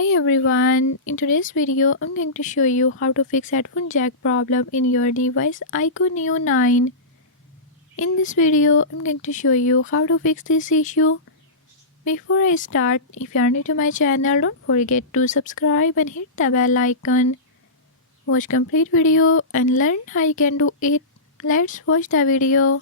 Hi everyone, in today's video I'm going to show you how to fix headphone jack problem in your device iQOO Neo 9. In this video I'm going to show you how to fix this issue. Before I start, if you are new to my channel, don't forget to subscribe and hit the bell icon. Watch complete video and learn how you can do it. Let's watch the video.